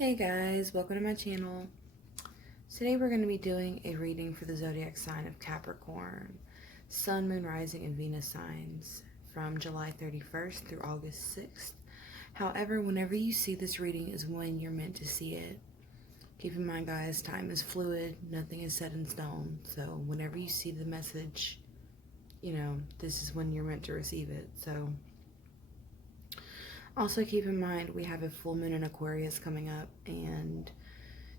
Hey guys, welcome to my channel. Today we're going to be doing a reading for the zodiac sign of Capricorn, Sun, Moon, Rising, and Venus signs from July 31st through August 6th. However, whenever you see this reading is when you're meant to see it. Keep in mind, guys, time is fluid, nothing is set in stone. So whenever you see the message, this is when you're meant to receive it. So also keep in mind we have a full moon in Aquarius coming up, and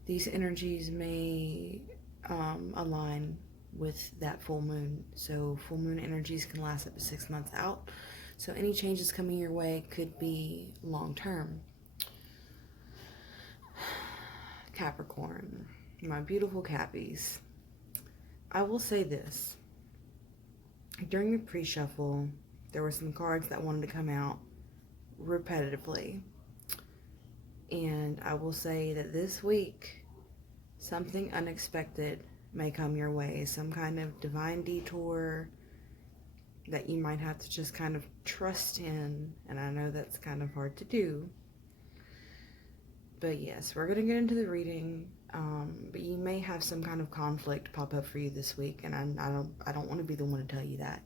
these energies may align with that full moon. So full moon energies can last up to 6 months out. So any changes coming your way could be long term. Capricorn, my beautiful Cappies. I will say this. During the pre-shuffle, there were some cards that wanted to come out repetitively. And I will say that this week, something unexpected may come your way. Some kind of divine detour that you might have to just kind of trust in. And I know that's kind of hard to do. But yes, we're going to get into the reading. But you may have some kind of conflict pop up for you this week. And I don't want to be the one to tell you that.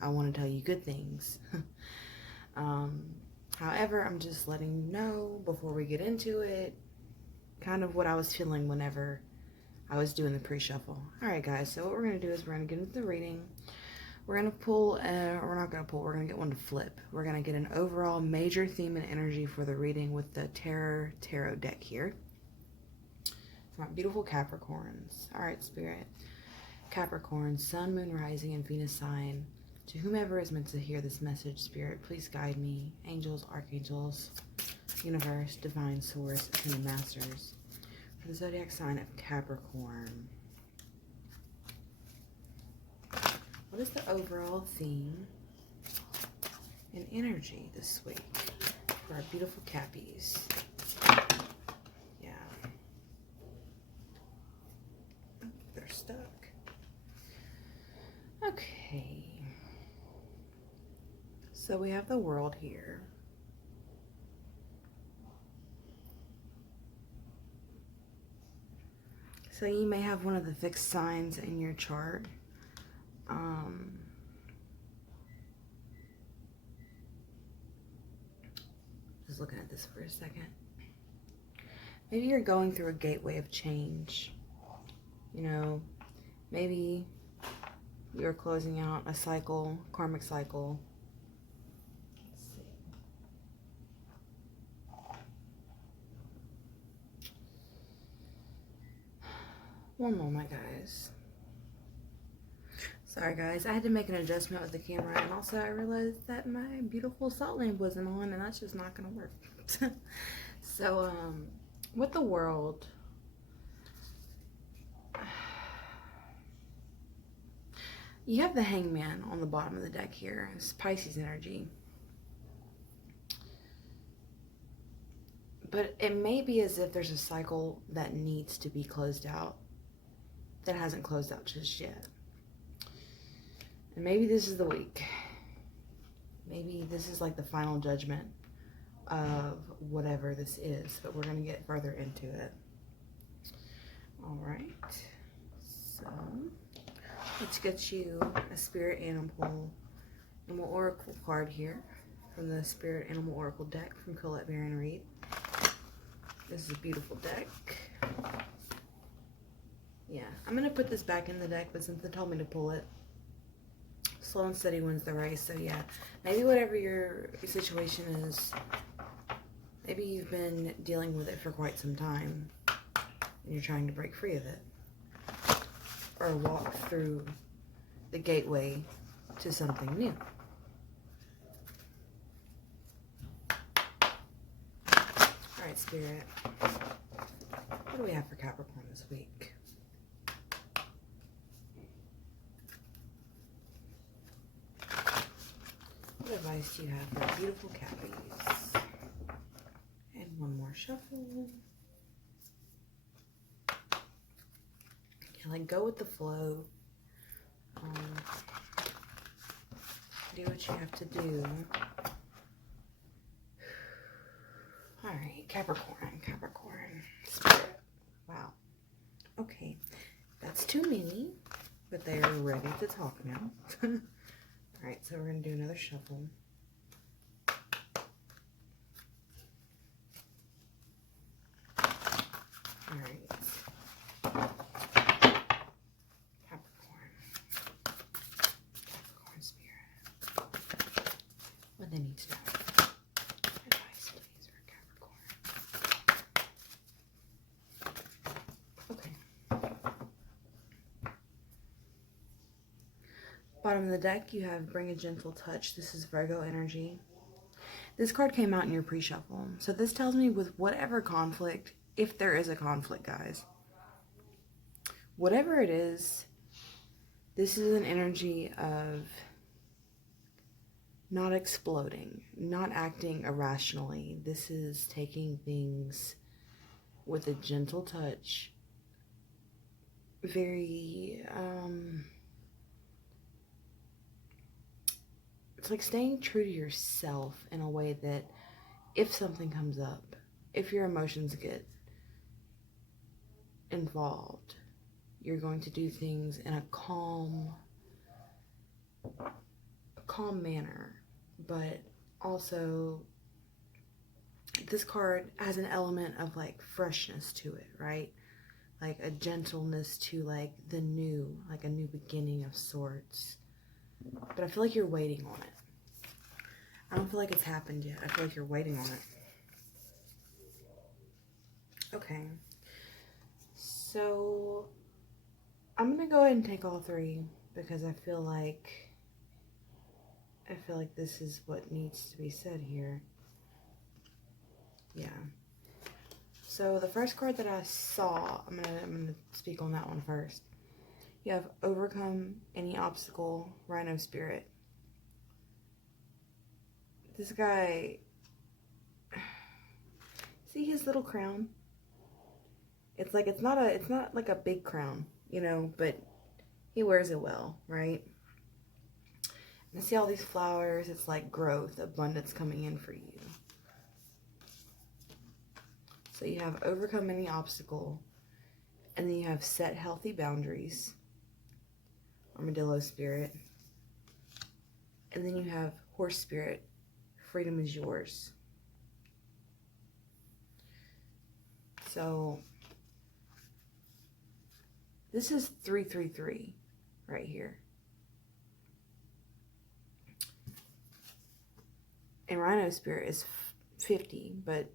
I want to tell you good things. However, I'm just letting you know before we get into it, kind of what I was feeling whenever I was doing the pre-shuffle. Alright guys, so what we're going to do is we're going to get into the reading. We're going to pull, we're not going to pull, we're going to get one to flip. We're going to get an overall major theme and energy for the reading with the Tarot deck here. My beautiful Capricorns. Alright, Spirit. Capricorn, Sun, Moon, Rising, and Venus sign. To whomever is meant to hear this message, Spirit, please guide me. Angels, archangels, universe, divine source, ascended masters. For the zodiac sign of Capricorn. What is the overall theme and energy this week for our beautiful Cappies? Yeah. Oh, they're stuck. Okay. So we have the World here. So you may have one of the fixed signs in your chart. Just looking at this for a second. Maybe you're going through a gateway of change. Maybe you're closing out a cycle, karmic cycle. One moment, guys. Sorry, guys. I had to make an adjustment with the camera, and also I realized that my beautiful salt lamp wasn't on, and that's just not going to work. So, with the World, you have the Hangman on the bottom of the deck here. It's Pisces energy. But it may be as if there's a cycle that needs to be closed out that hasn't closed out just yet. And maybe this is the week. Maybe this is like the final judgment of whatever this is, but we're going to get further into it. All right. So let's get you a Spirit Animal Oracle card here from the Spirit Animal Oracle deck from 𝕸𝕚𝕚𝕟𝕚. This is a beautiful deck. Yeah, I'm going to put this back in the deck, but since they told me to pull it, slow and steady wins the race. So yeah, maybe whatever your situation is, maybe you've been dealing with it for quite some time, and you're trying to break free of it, or walk through the gateway to something new. Alright, Spirit, what do we have for Capricorn this week? What advice do you have for beautiful Cappies? And one more shuffle. Yeah, go with the flow. Do what you have to do. All right, Capricorn, Capricorn. Spirit. Wow. Okay, that's too many, but they are ready to talk now. All right, so we're going to do another shuffle. All right. Capricorn. Capricorn spirit. What they need to know. Advice, please, for Capricorn. Okay. Bottom of the deck, you have Bring a Gentle Touch. This is Virgo energy. This card came out in your pre-shuffle. So this tells me with whatever conflict, if there is a conflict, guys, whatever it is, this is an energy of not exploding, not acting irrationally. This is taking things with a gentle touch. Very, it's like staying true to yourself in a way that if something comes up, if your emotions get involved, you're going to do things in a calm manner. But also, this card has an element of like freshness to it, right? Like a gentleness to like the new, like a new beginning of sorts. But I feel like you're waiting on it. I don't feel like it's happened yet. I feel like you're waiting on it. Okay. So I'm going to go ahead and take all three because I feel like this is what needs to be said here. Yeah. So the first card that I saw, I'm gonna speak on that one first. You have Overcome Any Obstacle, Rhino Spirit. This guy, see his little crown? It's like, it's not like a big crown, you know, but he wears it well, right? And I see all these flowers. It's like growth, abundance coming in for you. So you have Overcome Any Obstacle, and then you have Set Healthy Boundaries, Armadillo Spirit, and then you have Horse Spirit, Freedom is Yours. So this is 333 right here. And Rhino Spirit is 50, but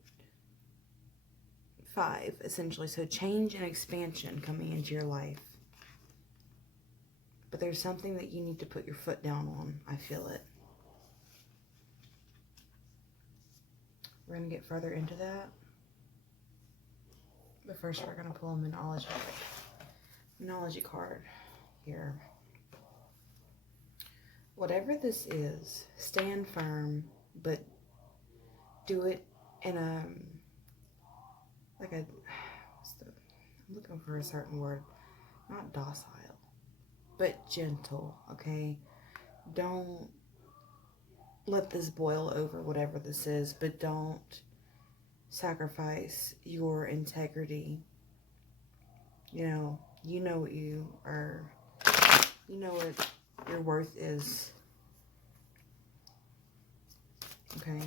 5 essentially. So change and expansion coming into your life. But there's something that you need to put your foot down on. I feel it. We're going to get further into that. But first we're going to pull a 𝕤𝕚𝕚 card here. Whatever this is, stand firm, but do it in a, like a, I'm looking for a certain word, not docile, but gentle, okay? Don't let this boil over, whatever this is, but don't sacrifice your integrity. You know what you are, you know what your worth is, okay?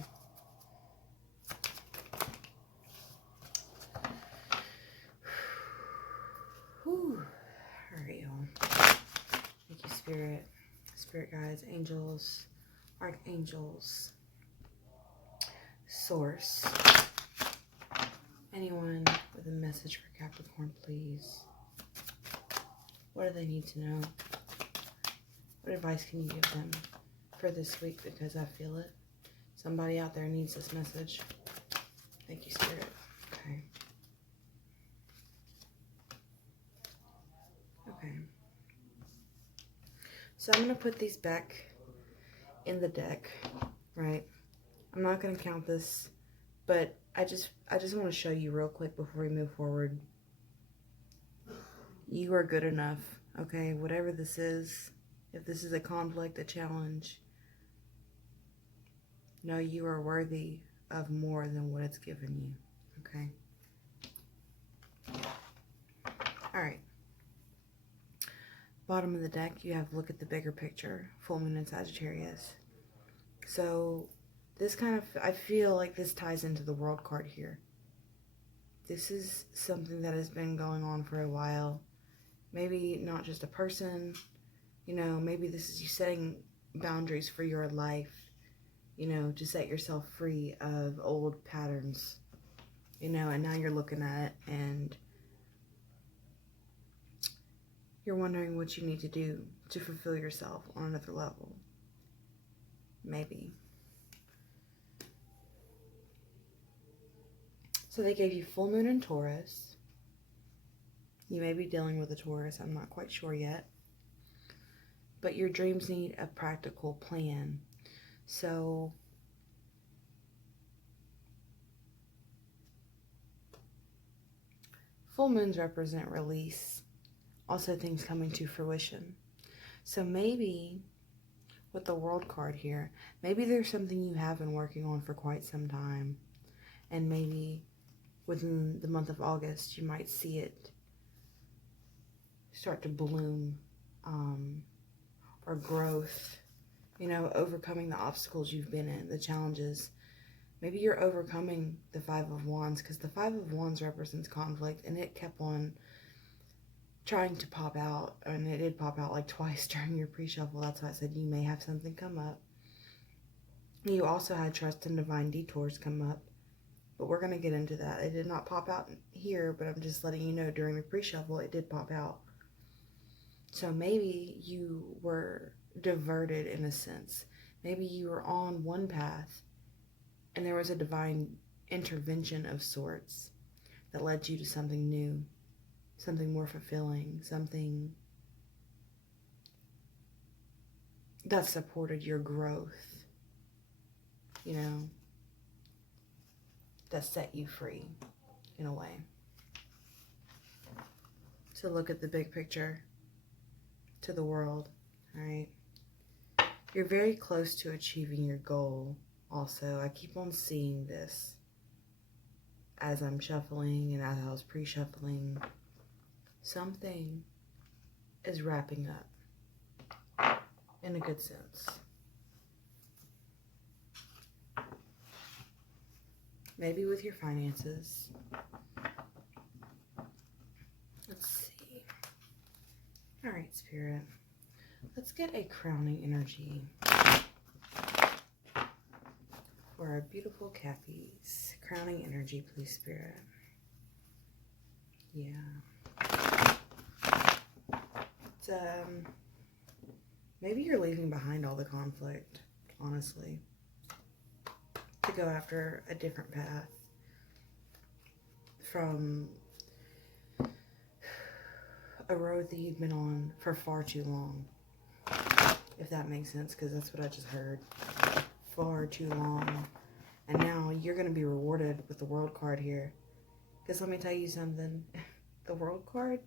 Whew. All right, y'all. Thank you, Spirit. Spirit guides, angels, archangels, source. Anyone with a message for Capricorn, please. What do they need to know? What advice can you give them for this week? Because I feel it. Somebody out there needs this message. Thank you, Spirit. Okay. Okay. So I'm going to put these back in the deck, right? I'm not going to count this, but I just want to show you real quick before we move forward. You are good enough, okay? Whatever this is, if this is a conflict, a challenge, know you are worthy of more than what it's given you, okay? All right. Bottom of the deck, you have look at the bigger picture, full moon in Sagittarius. So this kind of, I feel like this ties into the World card here. This is something that has been going on for a while. Maybe not just a person, you know, maybe this is you setting boundaries for your life, you know, to set yourself free of old patterns, you know, and now you're looking at it and you're wondering what you need to do to fulfill yourself on another level. Maybe. So they gave you full moon in Taurus. You may be dealing with a Taurus, I'm not quite sure yet. But your dreams need a practical plan. So full moons represent release. Also things coming to fruition. So maybe with the World card here, maybe there's something you have been working on for quite some time. And maybe within the month of August, you might see it start to bloom, or growth, you know, overcoming the obstacles you've been in, the challenges. Maybe you're overcoming the Five of Wands, because the Five of Wands represents conflict, and it kept on trying to pop out, and it did pop out like twice during your pre-shuffle. That's why I said you may have something come up. You also had trust and divine detours come up, but we're going to get into that. It did not pop out here, but I'm just letting you know during the pre-shuffle it did pop out. So maybe you were diverted in a sense. Maybe you were on one path and there was a divine intervention of sorts that led you to something new, something more fulfilling, something that supported your growth, you know, that set you free in a way. So look at the big picture to the world, all right? You're very close to achieving your goal also. I keep on seeing this as I'm shuffling and as I was pre-shuffling. Something is wrapping up in a good sense. Maybe with your finances. Let's see. All right, Spirit. Let's get a crowning energy for our beautiful Cappies. Crowning energy, please, Spirit. Yeah. It's, maybe you're leaving behind all the conflict, honestly, to go after a different path from a road that you've been on for far too long, if that makes sense, because that's what I just heard. Far too long. And now you're going to be rewarded with the World card here. Because let me tell you something. The World card,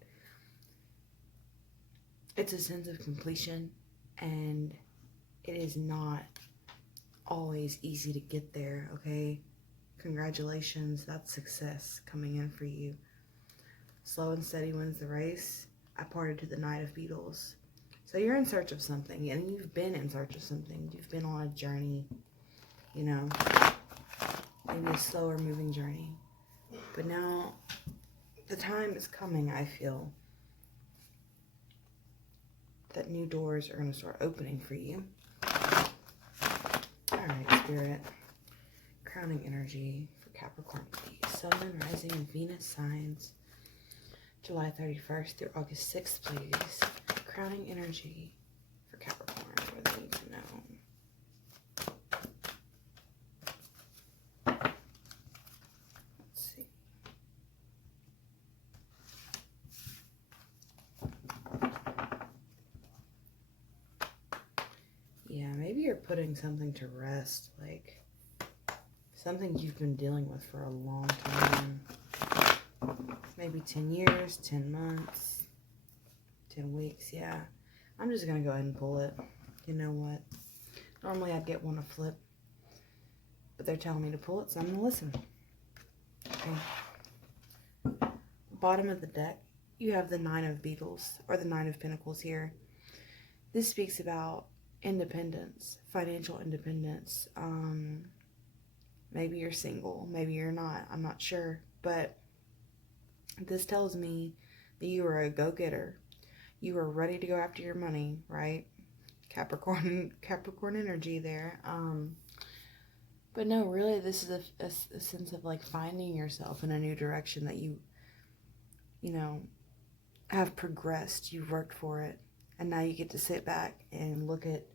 it's a sense of completion, and it is not always easy to get there, okay? Congratulations, that's success coming in for you. Slow and steady wins the race. I parted to the Knight of Beetles. So you're in search of something, and you've been in search of something. You've been on a journey, you know, maybe a slower moving journey. But now the time is coming, I feel, that new doors are going to start opening for you. All right, Spirit. Crowning energy for Capricorn, please. Sun, Moon, Rising, and Venus signs. July 31st through August 6th, please. Crowning energy for Capricorn. What do they need to know? Let's see. Yeah, maybe you're putting something to rest, like something you've been dealing with for a long time. Maybe 10 years, 10 months, 10 weeks, yeah. I'm just going to go ahead and pull it. You know what? Normally I'd get one to flip, but they're telling me to pull it, so I'm going to listen. Okay. Bottom of the deck, you have the Nine of Beetles, or the Nine of Pentacles here. This speaks about independence, financial independence. Maybe you're single, maybe you're not, I'm not sure. But this tells me that you are a go-getter. You are ready to go after your money, right? Capricorn energy there. But no, really, this is a sense of like finding yourself in a new direction that you know, have progressed. You've worked for it. And now you get to sit back and look at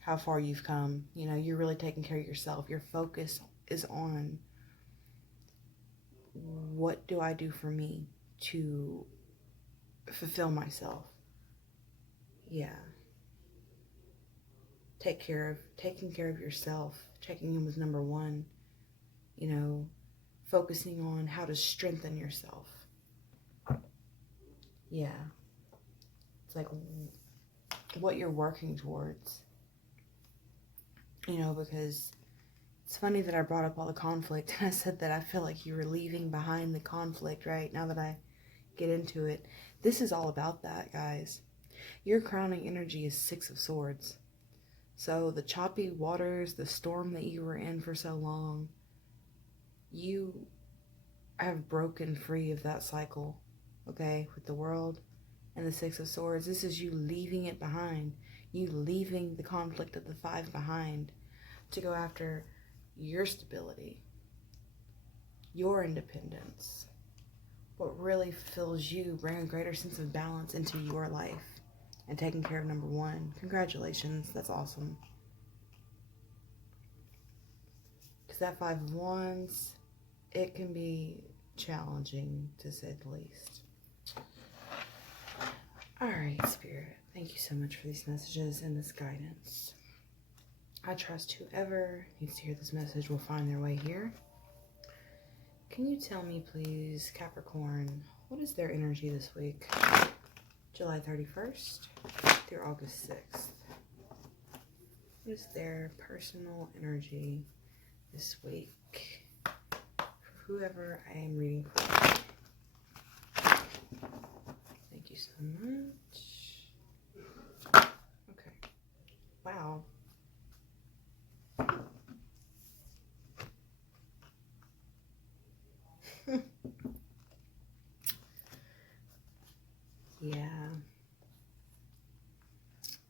how far you've come. You know, you're really taking care of yourself. Your focus is on, what do I do for me to fulfill myself? Yeah. Taking care of yourself. Checking in with number one. You know, focusing on how to strengthen yourself. Yeah. It's like what you're working towards. You know, because it's funny that I brought up all the conflict and I said that I feel like you were leaving behind the conflict, right? Now that I get into it. This is all about that, guys. Your crowning energy is Six of Swords. So the choppy waters, the storm that you were in for so long, you have broken free of that cycle, okay, with the World and the Six of Swords. This is you leaving it behind. You leaving the conflict of the Five behind to go after your stability, your independence, what really fills you, bring a greater sense of balance into your life, and taking care of number one. Congratulations, that's awesome. Because that Five of Wands, it can be challenging, to say the least. Alright, Spirit, thank you so much for these messages and this guidance. I trust whoever needs to hear this message will find their way here. Can you tell me, please, Capricorn, what is their energy this week? July 31st through August 6th. What is their personal energy this week for whoever I am reading for? Thank you so much. Okay. Wow. Yeah.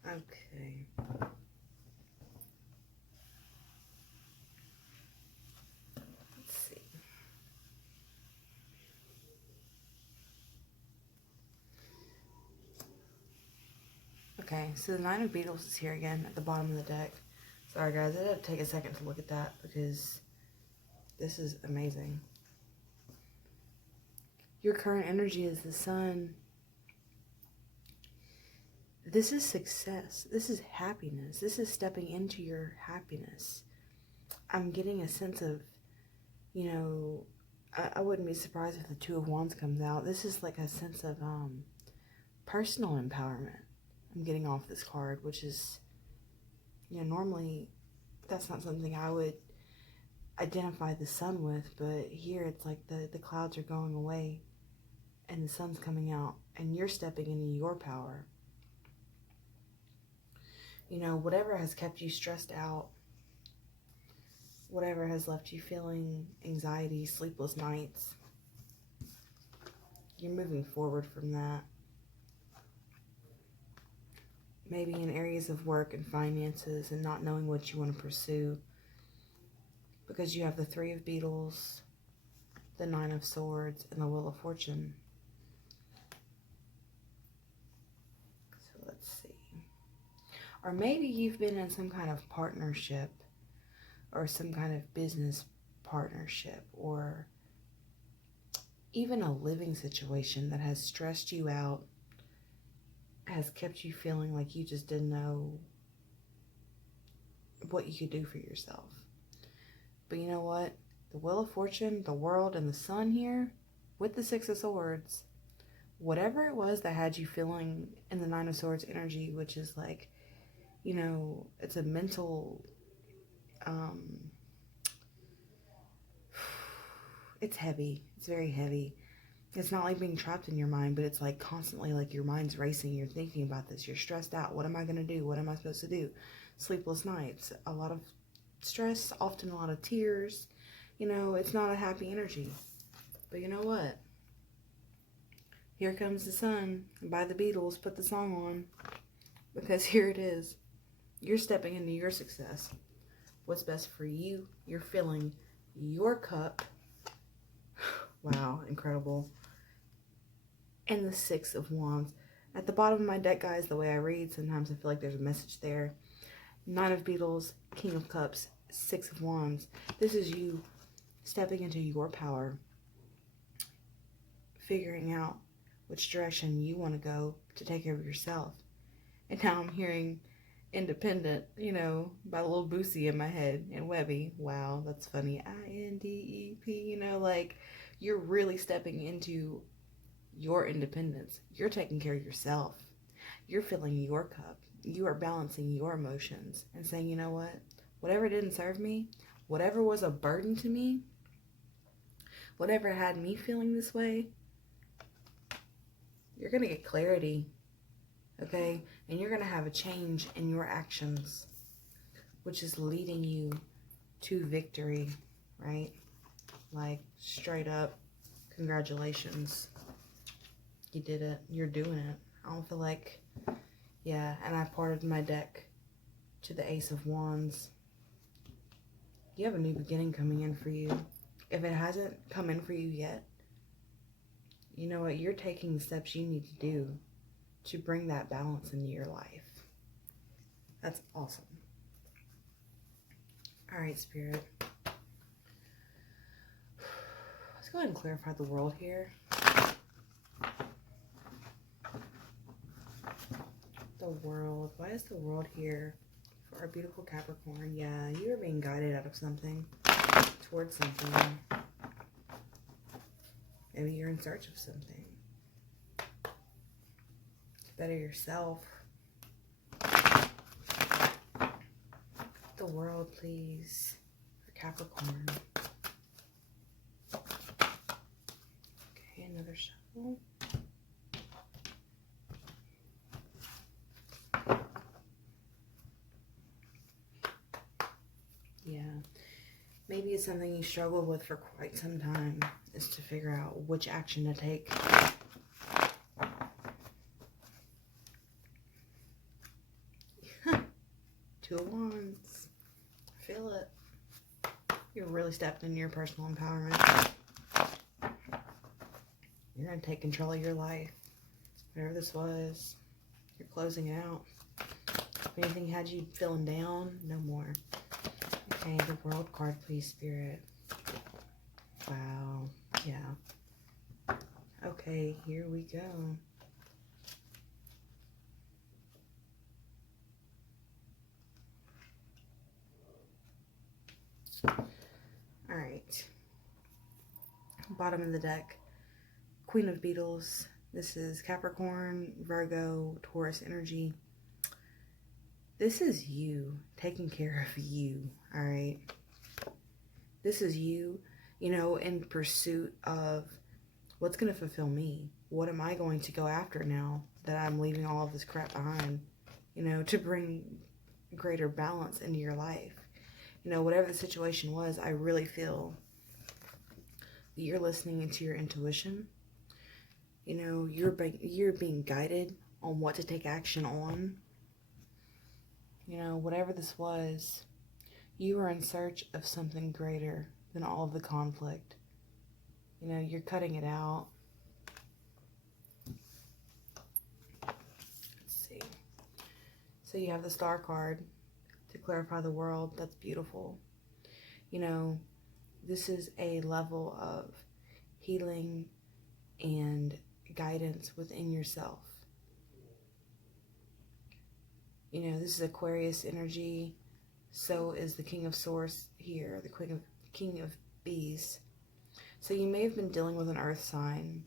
Okay. Let's see. Okay, so the Nine of Beetles is here again at the bottom of the deck. Sorry guys, I had to take a second to look at that because this is amazing. Your current energy is the Sun. This is success. This is happiness. This is stepping into your happiness. I'm getting a sense of, you know, I wouldn't be surprised if the Two of Wands comes out. This is like a sense of personal empowerment. I'm getting off this card, which is, you know, normally that's not something I would identify the Sun with, but here it's like the clouds are going away and the sun's coming out and you're stepping into your power. You know, whatever has kept you stressed out, whatever has left you feeling anxiety, sleepless nights, you're moving forward from that. Maybe in areas of work and finances and not knowing what you want to pursue, because you have the Three of Beetles, the Nine of Swords, and the Wheel of Fortune. So let's see. Or maybe you've been in some kind of partnership or some kind of business partnership or even a living situation that has stressed you out, has kept you feeling like you just didn't know what you could do for yourself. But you know what? The Wheel of Fortune, the World, and the Sun here with the Six of Swords, whatever it was that had you feeling in the Nine of Swords energy, which is like, you know, it's a mental it's heavy. It's very heavy. It's not like being trapped in your mind, but it's like constantly like your mind's racing. You're thinking about this. You're stressed out. What am I going to do? What am I supposed to do? Sleepless nights. A lot of stress, often a lot of tears. You know, it's not a happy energy. But you know what? Here Comes the Sun by the Beatles. Put the song on. Because here it is. You're stepping into your success. What's best for you. You're filling your cup. Wow, incredible. And the Six of Wands. At the bottom of my deck, guys, the way I read, sometimes I feel like there's a message there. Nine of Beetles, King of Cups, Six of Wands. This is you stepping into your power, figuring out which direction you want to go to take care of yourself. And now I'm hearing Independent, you know, by Lil Boosie in my head, and Webby. Wow, that's funny. INDEP, you know, like, you're really stepping into your independence. You're taking care of yourself. You're filling your cup. You are balancing your emotions and saying, you know what? Whatever didn't serve me, whatever was a burden to me, whatever had me feeling this way, you're going to get clarity, okay? And you're going to have a change in your actions, which is leading you to victory, right? Like, straight up, congratulations. You did it. You're doing it. I don't feel like, yeah, and I parted my deck to the Ace of Wands. You have a new beginning coming in for you. If it hasn't come in for you yet, you know what? You're taking the steps you need to do to bring that balance into your life. That's awesome. All right, Spirit. Let's go ahead and clarify the world here. The world. Why is the world here for our beautiful Capricorn? Yeah, you are being guided out of something, towards something. Maybe you're in search of something. To better yourself. The world, please, for Capricorn. Okay, another shuffle. Yeah, maybe it's something you struggled with for quite some time, is to figure out which action to take. Two of Wands. Feel it. You're really stepping into your personal empowerment. You're going to take control of your life. Whatever this was, you're closing it out. If anything had you feeling down, no more. Okay, the World card, please, Spirit. Wow. Yeah. Okay, here we go. All right. Bottom of the deck. Queen of Beetles. This is Capricorn, Virgo, Taurus energy. This is you taking care of you, all right? This is you, you know, in pursuit of what's going to fulfill me. What am I going to go after now that I'm leaving all of this crap behind, you know, to bring greater balance into your life? You know, whatever the situation was, I really feel that you're listening into your intuition. You know, you're being guided on what to take action on. You know, whatever this was, you are in search of something greater than all of the conflict. You know, you're cutting it out. Let's see. So you have the Star card to clarify the world. That's beautiful. You know, this is a level of healing and guidance within yourself. You know, this is Aquarius energy. So is the King of Swords here, the King of Bees. So you may have been dealing with an earth sign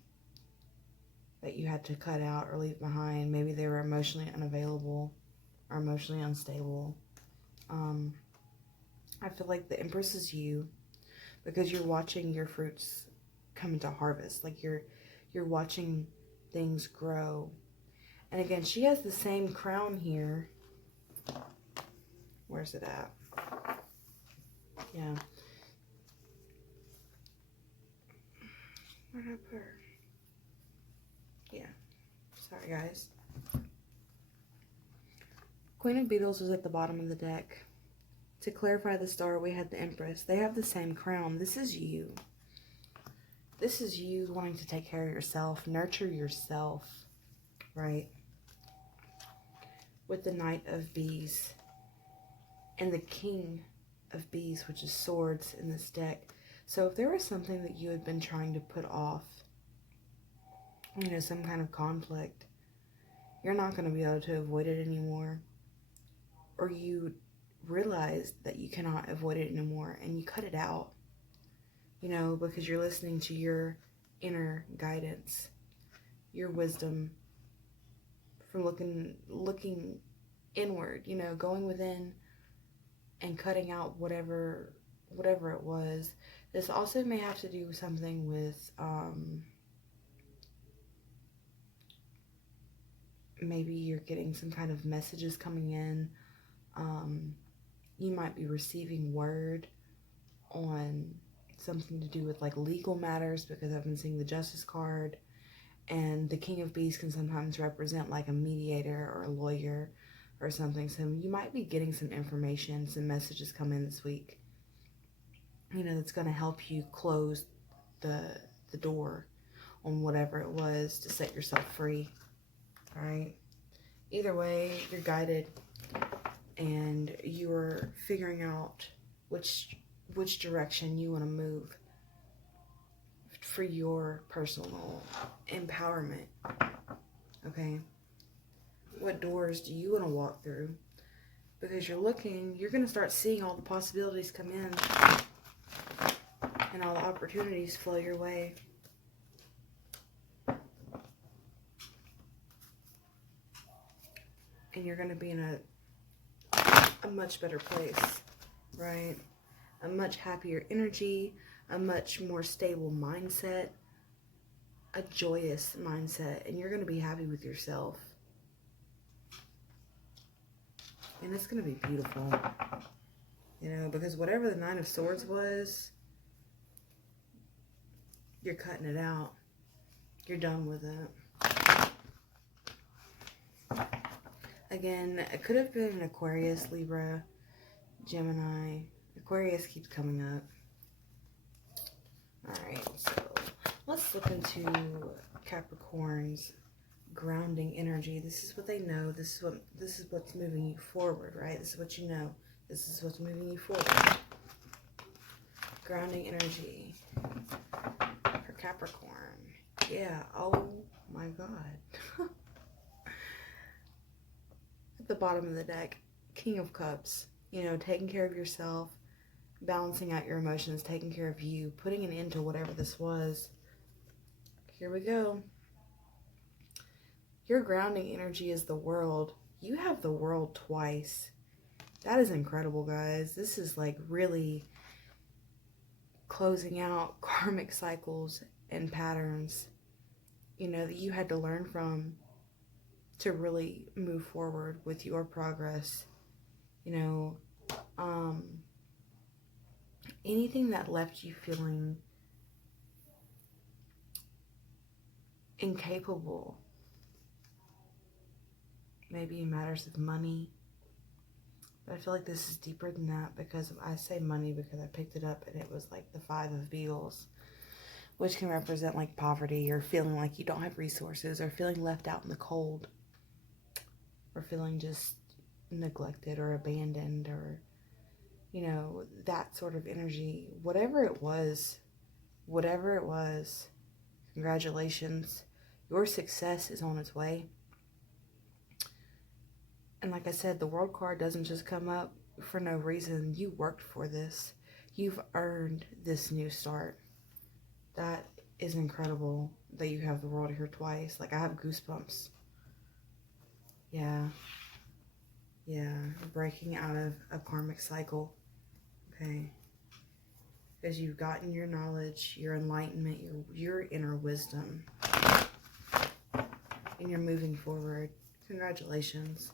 that you had to cut out or leave behind. Maybe they were emotionally unavailable or emotionally unstable. I feel like the Empress is you. because you're watching your fruits come into harvest. Like you're watching things grow. And again, she has the same crown here. Where's it at? Yeah. Where did I put her? Yeah. Sorry, guys. Queen of Beetles was at the bottom of the deck. To clarify the star, we had the Empress. They have the same crown. This is you. This is you wanting to take care of yourself, nurture yourself, right? With the Knight of Bees and the King of Bees, which is swords in this deck. So if there was something that you had been trying to put off, you know, some kind of conflict, you're not going to be able to avoid it anymore. Or you realize that you cannot avoid it anymore and you cut it out, you know, because you're listening to your inner guidance, your wisdom from looking inward, you know, going within and cutting out whatever it was. This also may have to do something with maybe you're getting some kind of messages coming in. You might be receiving word on something to do with like legal matters, because I've been seeing the Justice card, and the King of Bees can sometimes represent like a mediator or a lawyer or something. So you might be getting some information, some messages come in this week, you know, that's going to help you close the door on whatever it was to set yourself free. All right. Either way, you're guided. And you're figuring out which direction you want to move for your personal empowerment. Okay? What doors do you want to walk through? Because you're going to start seeing all the possibilities come in and all the opportunities flow your way. And you're going to be in a much better place, right? A much happier energy, a much more stable mindset, a joyous mindset, and you're going to be happy with yourself. And it's going to be beautiful, you know, because whatever the Nine of Swords was, you're cutting it out. You're done with it. Again, it could have been an Aquarius, Libra, Gemini. Aquarius keeps coming up. Alright, so let's look into Capricorn's grounding energy. This is what they know. This is what's moving you forward, right? This is what you know. This is what's moving you forward. Grounding energy for Capricorn. Yeah, oh my God. At the bottom of the deck, King of Cups, you know, taking care of yourself, balancing out your emotions, taking care of you, putting an end to whatever this was. Here we go. Your grounding energy is the World. You have the World twice. That is incredible, guys. This is like really closing out karmic cycles and patterns, you know, that you had to learn from to really move forward with your progress. You know, anything that left you feeling incapable, maybe in matters of money, but I feel like this is deeper than that, because I say money because I picked it up and it was like the Five of Beetles, which can represent like poverty, or feeling like you don't have resources, or feeling left out in the cold, or feeling just neglected or abandoned, or, you know, that sort of energy. Whatever it was, congratulations. Your success is on its way. And like I said, the World card doesn't just come up for no reason. You worked for this. You've earned this new start. That is incredible that you have the World here twice. Like, I have goosebumps. Yeah. Yeah. Breaking out of a karmic cycle. Okay. because you've gotten your knowledge, your enlightenment, your inner wisdom, and you're moving forward. Congratulations.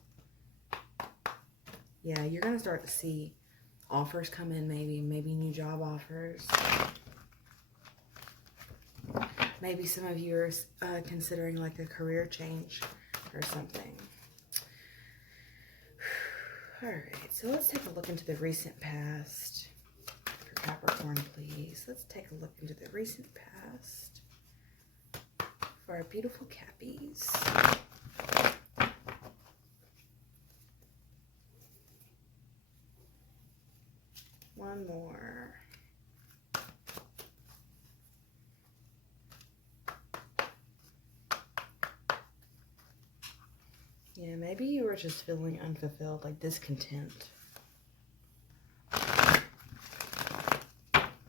Yeah, you're going to start to see offers come in, maybe new job offers. Maybe some of you are considering like a career change or something. Alright, so let's take a look into the recent past for Capricorn, please. Let's take a look into the recent past for our beautiful Cappies. One more. Yeah, maybe you were just feeling unfulfilled, like discontent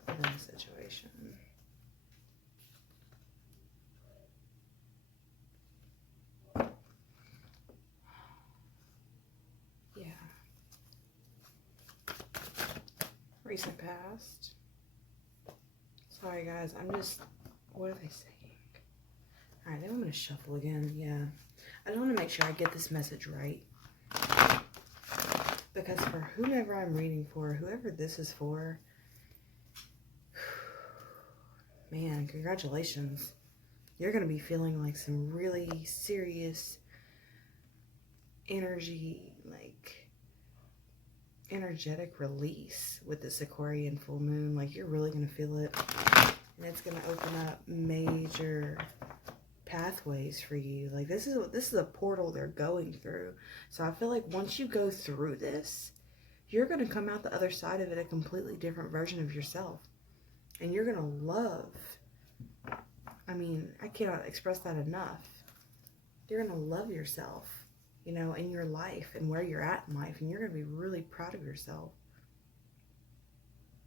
in the situation. Yeah. Recent past. Sorry, guys. What are they saying? Alright, then I'm going to shuffle again. Yeah. I just want to make sure I get this message right. Because for whomever I'm reading for, whoever this is for, man, congratulations. You're going to be feeling like some really serious energy, like energetic release with this Aquarian full moon. Like you're really going to feel it. And it's going to open up major pathways for you. Like this is a portal they're going through. So I feel like once you go through this, you're going to come out the other side of it a completely different version of yourself. And you're going to love, I mean, I cannot express that enough. You're going to love yourself, you know, in your life and where you're at in life. And you're going to be really proud of yourself.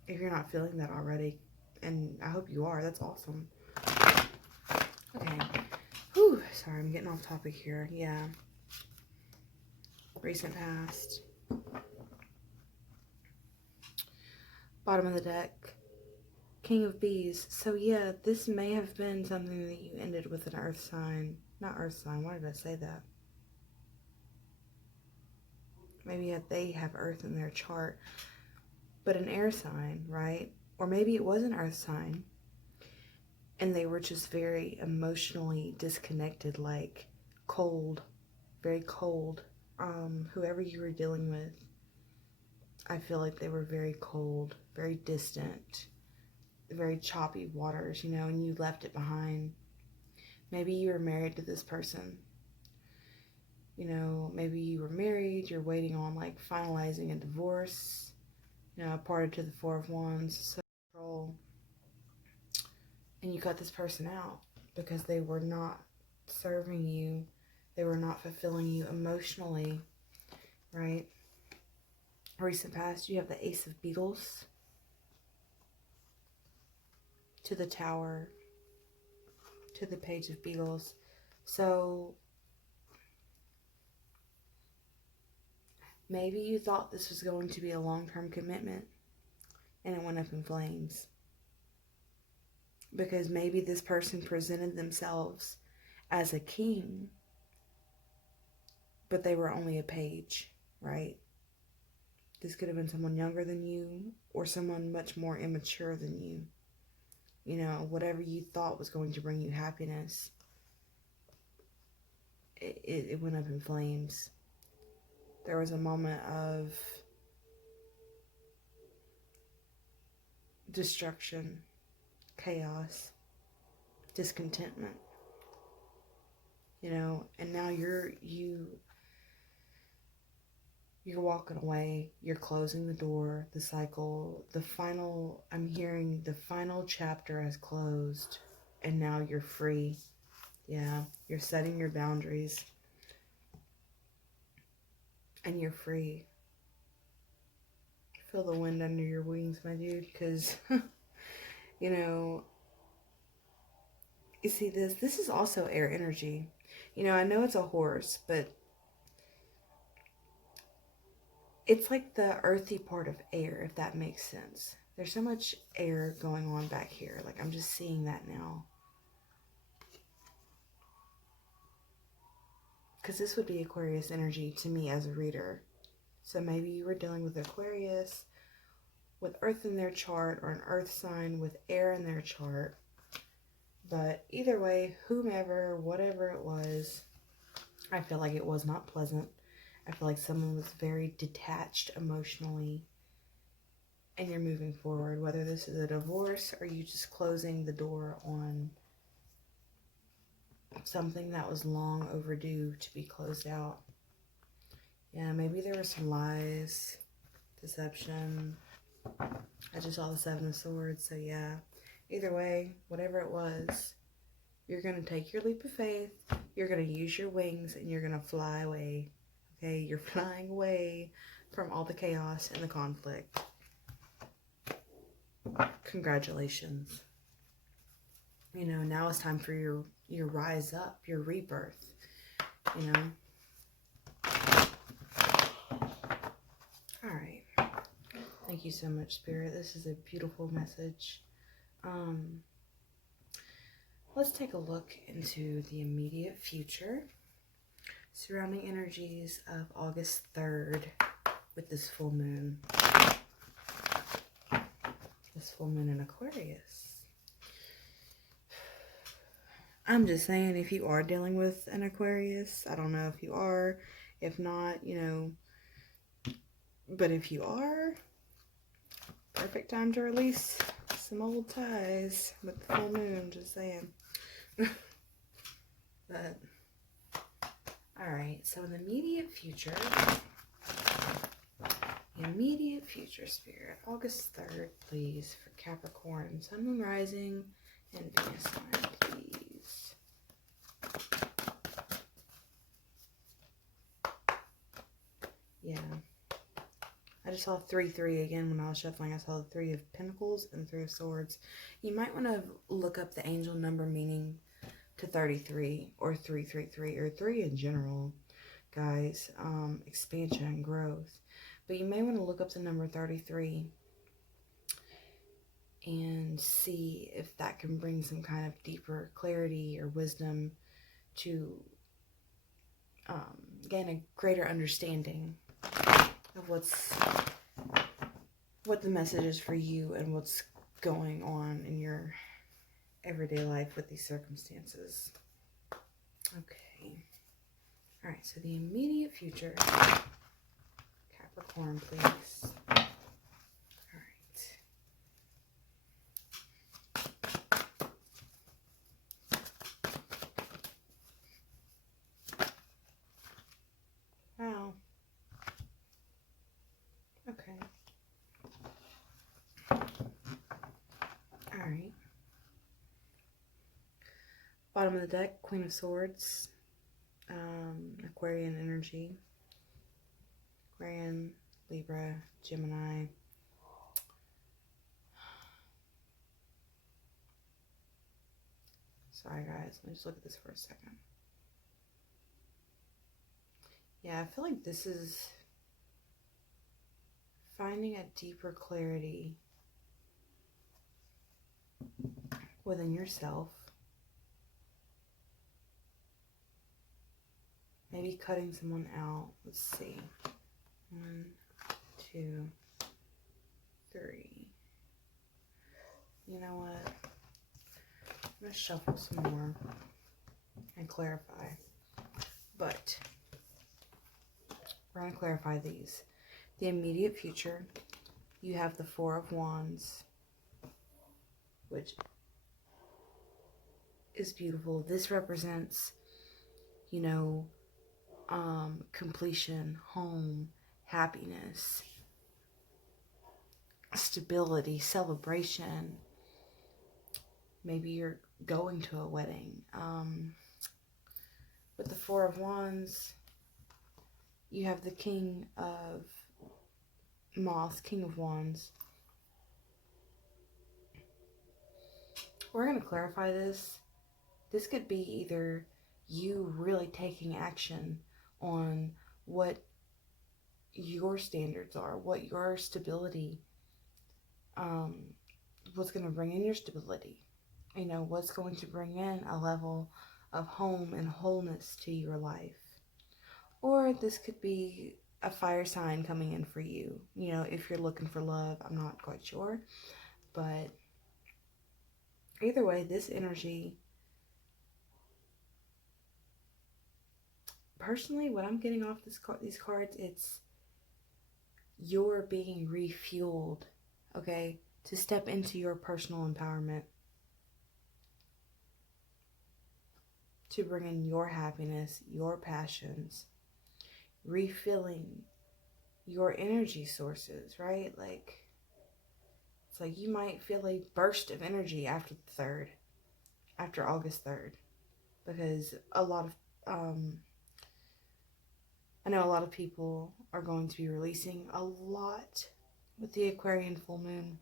If you're not feeling that already. And I hope you are. That's awesome. Okay. Whew. Sorry, I'm getting off topic here. Yeah. Recent past. Bottom of the deck. King of Bees. So yeah, this may have been something that you ended with an earth sign. Not earth sign. Why did I say that? Maybe they have earth in their chart. But an air sign, right? Or maybe it was an earth sign. And they were just very emotionally disconnected, like cold, very cold. Whoever you were dealing with, I feel like they were very cold, very distant, very choppy waters, you know, and you left it behind. Maybe you were married to this person. You know, maybe you were married, you're waiting on like finalizing a divorce, you know, parted to the Four of Wands, so control. And you cut this person out because they were not serving you. They were not fulfilling you emotionally, right? Recent past, you have the Ace of Beetles to the Tower, to the Page of Beetles. So maybe you thought this was going to be a long-term commitment and it went up in flames. Because maybe this person presented themselves as a king, but they were only a page, right? This could have been someone younger than you or someone much more immature than you. You know, whatever you thought was going to bring you happiness, it went up in flames. There was a moment of destruction, chaos, discontentment, you know, and now you're walking away, you're closing the door, the cycle, I'm hearing the final chapter has closed, and now you're free. Yeah, you're setting your boundaries, and you're free. Feel the wind under your wings, my dude, because, you know, you see this is also air energy. You know, I know it's a horse, but it's like the earthy part of air, if that makes sense. There's so much air going on back here. Like, I'm just seeing that now. Because this would be Aquarius energy to me as a reader. So maybe you were dealing with Aquarius with Earth in their chart, or an Earth sign with air in their chart. But either way, whomever, whatever it was, I feel like it was not pleasant. I feel like someone was very detached emotionally, and you're moving forward, whether this is a divorce or you just closing the door on something that was long overdue to be closed out. Yeah, maybe there were some lies, deception. I just saw the Seven of Swords, so yeah. Either way, whatever it was, you're going to take your leap of faith, you're going to use your wings, and you're going to fly away. Okay, you're flying away from all the chaos and the conflict. Congratulations. You know, now it's time for your rise up, your rebirth, you know. All right. Thank you so much, Spirit. This is a beautiful message. Let's take a look into the immediate future. Surrounding energies of August 3rd with this full moon. This full moon in Aquarius. I'm just saying, if you are dealing with an Aquarius, I don't know if you are. If not, you know, but if you are, perfect time to release some old ties with the full moon, just saying. But, alright, so in the immediate future, Spirit, August 3rd, please, for Capricorn, Sun, Moon, Rising, and Venus sign, please. Yeah. I just saw 3-3 again when I was shuffling. I saw the 3 of Pentacles and 3 of Swords. You might want to look up the angel number meaning to 33 or 333 or 3 in general, guys. Expansion and growth. But you may want to look up the number 33 and see if that can bring some kind of deeper clarity or wisdom to gain a greater understanding of what the message is for you and what's going on in your everyday life with these circumstances. Okay. All right, so the immediate future. Capricorn, please. All right. Wow. Okay. All right. Bottom of the deck, Queen of Swords, Aquarian energy, Aquarian, Libra, Gemini. Sorry guys, let me just look at this for a second. Yeah, I feel like this is finding a deeper clarity within yourself. Maybe cutting someone out. Let's see. 1, 2, 3. You know what? I'm going to shuffle some more and clarify. But we're going to clarify these. The immediate future, you have the 4 of Wands, which is beautiful. This represents, you know, completion, home, happiness, stability, celebration. Maybe you're going to a wedding. With the 4 of Wands, you have the King of Moss, King of Wands. We're going to clarify this. This could be either you really taking action on what your standards are, what your stability what's going to bring in your stability. You know, what's going to bring in a level of home and wholeness to your life. Or this could be a fire sign coming in for you. You know, if you're looking for love, I'm not quite sure. But either way, this energy, personally, what I'm getting off these cards, it's you're being refueled, okay, to step into your personal empowerment, to bring in your happiness, your passions, refilling your energy sources, right? Like, it's like you might feel a burst of energy after August 3rd, because I know a lot of people are going to be releasing a lot with the Aquarian full moon.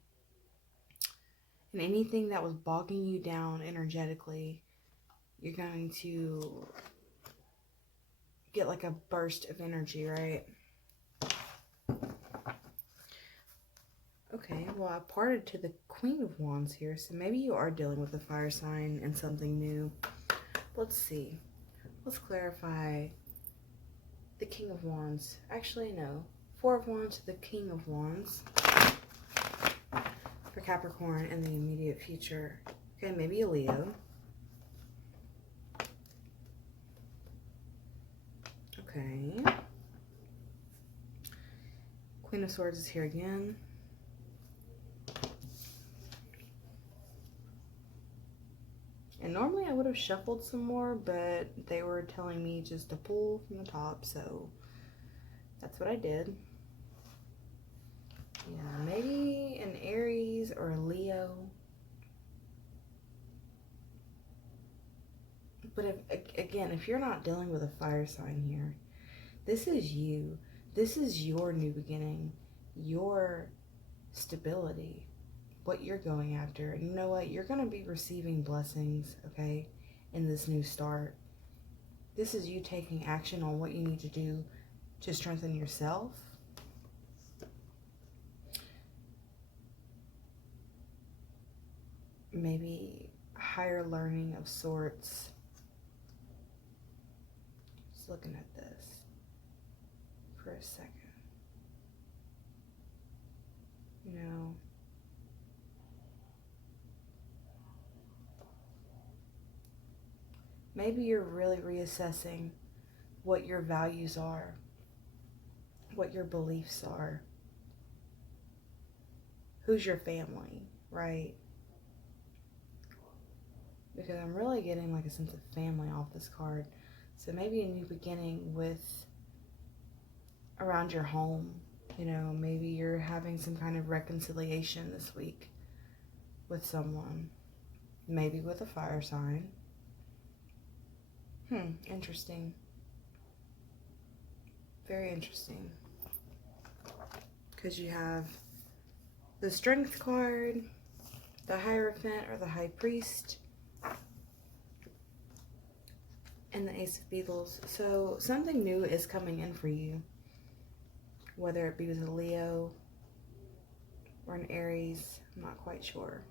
And anything that was bogging you down energetically, you're going to get like a burst of energy, right? Okay, well, I parted to the Queen of Wands here, so maybe you are dealing with a fire sign and something new. Let's see. Let's clarify the King of Wands. Actually, no. Four of Wands to the King of Wands for Capricorn in the immediate future. Okay, maybe a Leo. Okay. Queen of Swords is here again. And normally I would have shuffled some more, but they were telling me just to pull from the top, so that's what I did. Yeah, maybe an Aries or a Leo. But if you're not dealing with a fire sign here, this is you. This is your new beginning, your stability, what you're going after. And you know what? You're going to be receiving blessings, okay, in this new start. This is you taking action on what you need to do to strengthen yourself. Maybe higher learning of sorts. Just looking at this for a second. You know, maybe you're really reassessing what your values are, what your beliefs are, who's your family, right? Because I'm really getting like a sense of family off this card. So maybe a new beginning with around your home. You know, maybe you're having some kind of reconciliation this week with someone. Maybe with a fire sign. Interesting. Very interesting. Because you have the Strength card, the Hierophant or the High Priest, and the Ace of Beetles. So something new is coming in for you. Whether it be with a Leo or an Aries, I'm not quite sure.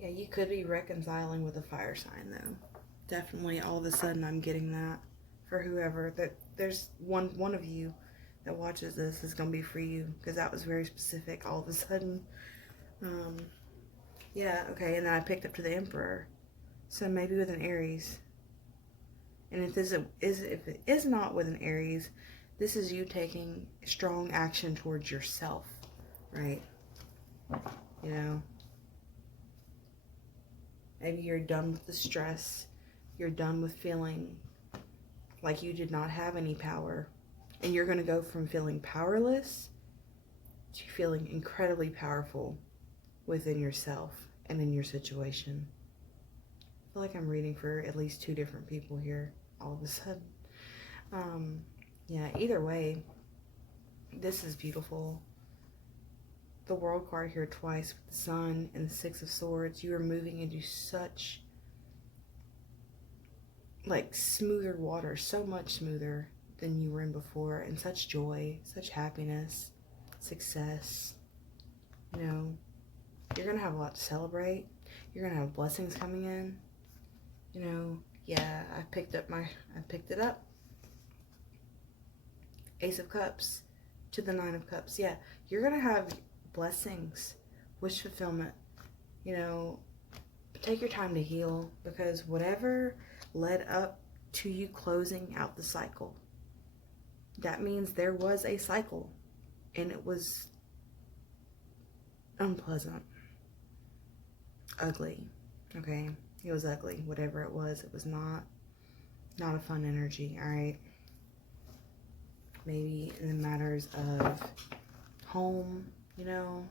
Yeah, you could be reconciling with a fire sign though. Definitely all of a sudden I'm getting that for whoever. That there's one of you that watches this is going to be for you, because that was very specific all of a sudden. Yeah, okay, and then I picked up to the Emperor. So maybe with an Aries. And if it is not with an Aries, this is you taking strong action towards yourself, right? You know, maybe you're done with the stress. You're done with feeling like you did not have any power. And you're going to go from feeling powerless to feeling incredibly powerful within yourself and in your situation. I feel like I'm reading for at least 2 different people here all of a sudden. Yeah, either way, this is beautiful. The World card here twice with the Sun and the Six of Swords. You are moving into such like smoother water, so much smoother than you were in before, and such joy, such happiness. success. You know, you're going to have a lot to celebrate. You're going to have blessings coming in. You know, yeah, I picked it up. Ace of Cups to the Nine of Cups. Yeah, you're going to have blessings, wish fulfillment. You know, take your time to heal, because whatever led up to you closing out the cycle, that means there was a cycle and it was unpleasant, ugly. Okay, it was ugly. Whatever it was not a fun energy. All right, maybe in the matters of home, you know,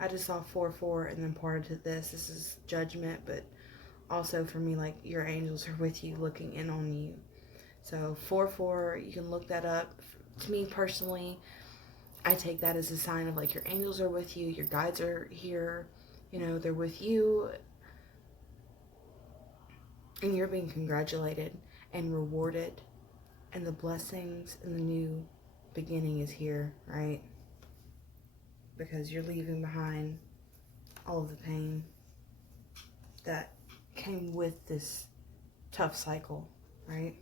I just saw 4-4 and then part of this is judgment, but also for me, like, your angels are with you, looking in on you. So 4-4, you can look that up. To me personally, I take that as a sign of, like, your angels are with you, your guides are here, you know, they're with you, and you're being congratulated and rewarded, and the blessings and the new beginning is here, right? Because you're leaving behind all of the pain that came with this tough cycle, right?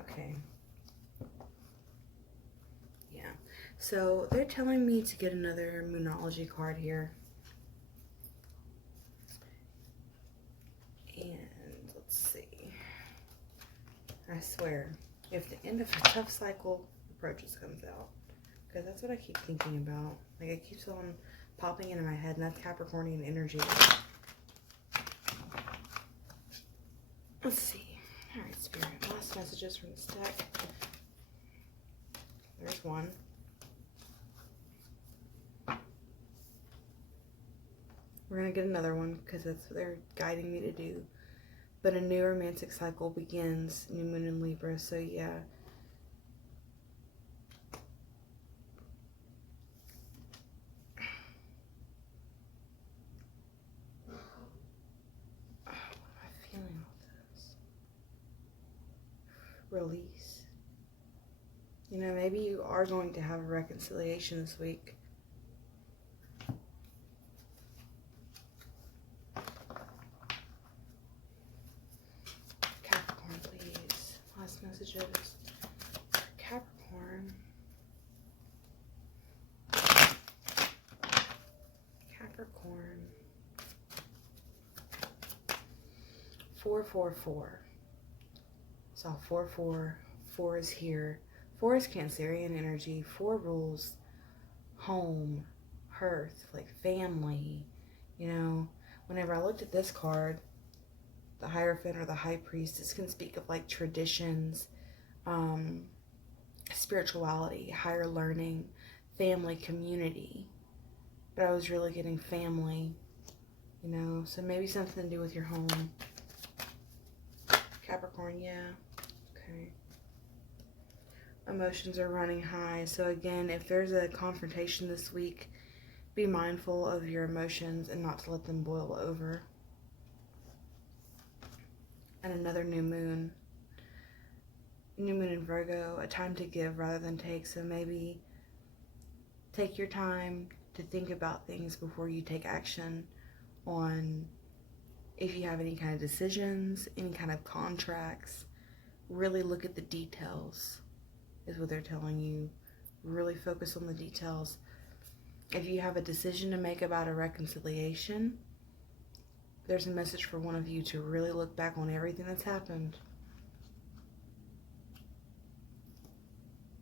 Okay. Yeah. So they're telling me to get another Moonology card here. And let's see. I swear, if the end of a tough cycle approaches comes out, because that's what I keep thinking about. Like, it keeps on popping into my head, and that's Capricornian energy. Let's see. All right, Spirit. Last messages from this deck. There's one. We're going to get another one because that's what they're guiding me to do. But a new romantic cycle begins, new moon in Libra. So, yeah. Oh, what am I feeling with this? Release. You know, maybe you are going to have a reconciliation this week. Capricorn, please. Last messages. Capricorn. Capricorn. 4-4-4. So 4-4. 4 is here. 4 is Cancerian energy. 4 rules home, hearth, like family. You know, whenever I looked at this card, the Hierophant or the High Priest, this can speak of like traditions, spirituality, higher learning, family, community. But I was really getting family, you know, so maybe something to do with your home. Capricorn, yeah. Okay. Emotions are running high. So again, if there's a confrontation this week, be mindful of your emotions and not to let them boil over. And another new moon. New moon in Virgo, a time to give rather than take. So maybe take your time to think about things before you take action on if you have any kind of decisions, any kind of contracts. Really look at the details, is what they're telling you. Really focus on the details. If you have a decision to make about a reconciliation, there's a message for one of you to really look back on everything that's happened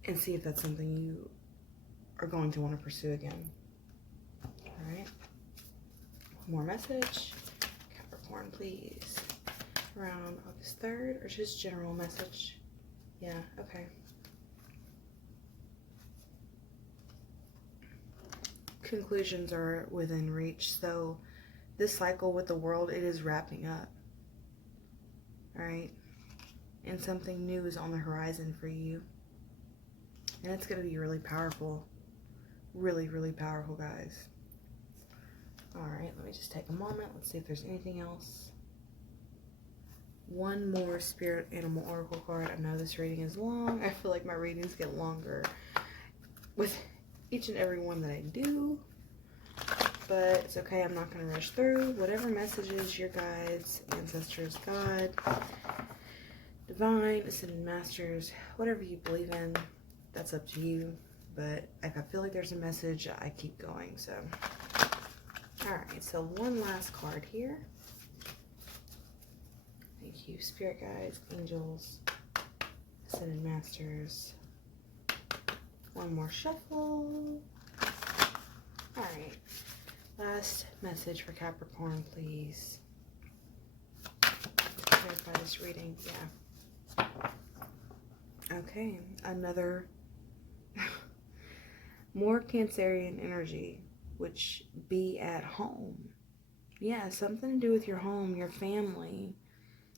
and see if that's something you are going to want to pursue again. Alright. One more message. Capricorn, please. Around August 3rd, or just general message? Yeah, okay. Conclusions are within reach. So this cycle with the world, it is wrapping up. Alright? And something new is on the horizon for you. And it's going to be really powerful. Really, really powerful, guys. Alright, let me just take a moment. Let's see if there's anything else. One more Spirit Animal Oracle card. I know this reading is long. I feel like my readings get longer with each and every one that I do. But it's okay. I'm not going to rush through. Whatever messages your guides, ancestors, God, divine, ascended masters, whatever you believe in, that's up to you. But if I feel like there's a message, I keep going. So, alright. So, one last card here. Thank you, spirit guides, angels, ascended masters. One more shuffle. Alright. Last message for Capricorn, please. Clarify this reading. Yeah. Okay. Another more Cancerian energy, which be at home. Yeah, something to do with your home, your family,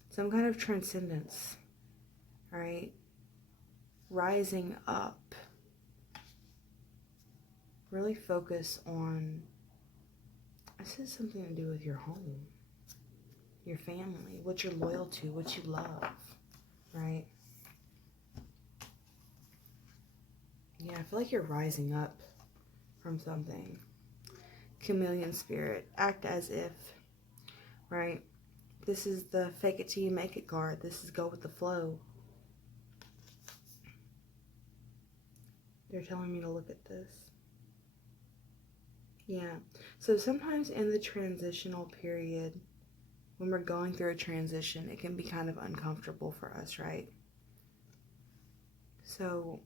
some kind of transcendence. All right. Rising up. Really focus on, this is something to do with your home, your family, what you're loyal to, what you love, right? Yeah, I feel like you're rising up from something. Chameleon spirit, act as if, right? This is the fake it till you make it card. This is go with the flow. They're telling me to look at this. Yeah, so sometimes in the transitional period, when we're going through a transition, it can be kind of uncomfortable for us, right? So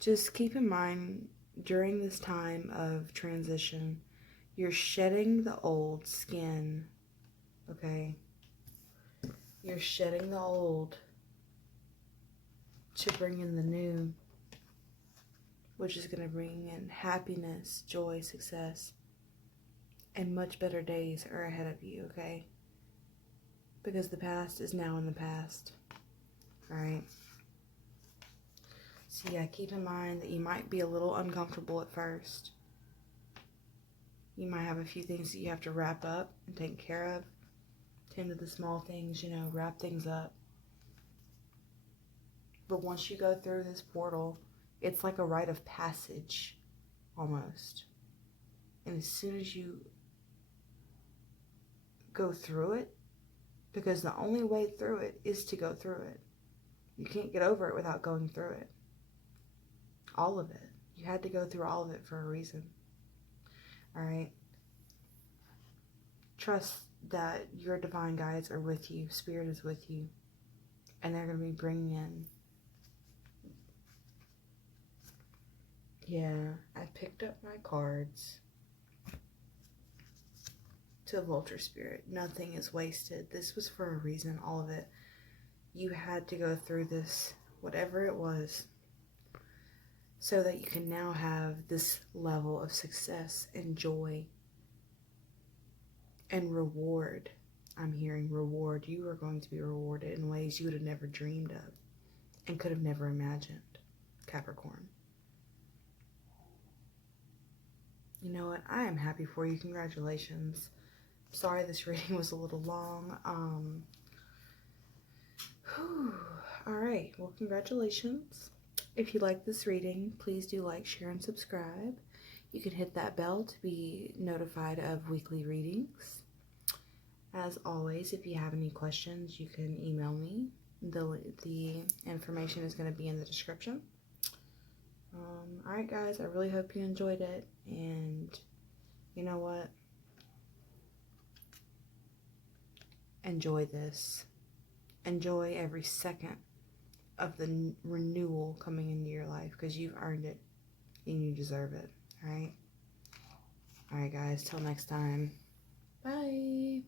just keep in mind, during this time of transition, you're shedding the old skin, okay? You're shedding the old to bring in the new, which is going to bring in happiness, joy, success, and much better days are ahead of you, okay? Because the past is now in the past, all right? So yeah, keep in mind that you might be a little uncomfortable at first. You might have a few things that you have to wrap up and take care of. Tend to the small things, you know, wrap things up. But once you go through this portal, it's like a rite of passage, almost. And as soon as you go through it, because the only way through it is to go through it. You can't get over it without going through it. All of it. You had to go through all of it for a reason. All right? Trust that your divine guides are with you. Spirit is with you. And they're going to be bringing in. Yeah, I picked up my cards to Vulture Spirit. Nothing is wasted. This was for a reason, all of it. You had to go through this, whatever it was, so that you can now have this level of success and joy and reward. I'm hearing reward. You are going to be rewarded in ways you would have never dreamed of and could have never imagined, Capricorn. You know what? I am happy for you. Congratulations. Sorry this reading was a little long. All right. Well, congratulations. If you like this reading, please do like, share, and subscribe. You can hit that bell to be notified of weekly readings. As always, if you have any questions, you can email me. The information is going to be in the description. Alright guys, I really hope you enjoyed it, and you know what? Enjoy this. Enjoy every second of the renewal coming into your life, because you've earned it and you deserve it. Alright? Alright guys, till next time. Bye.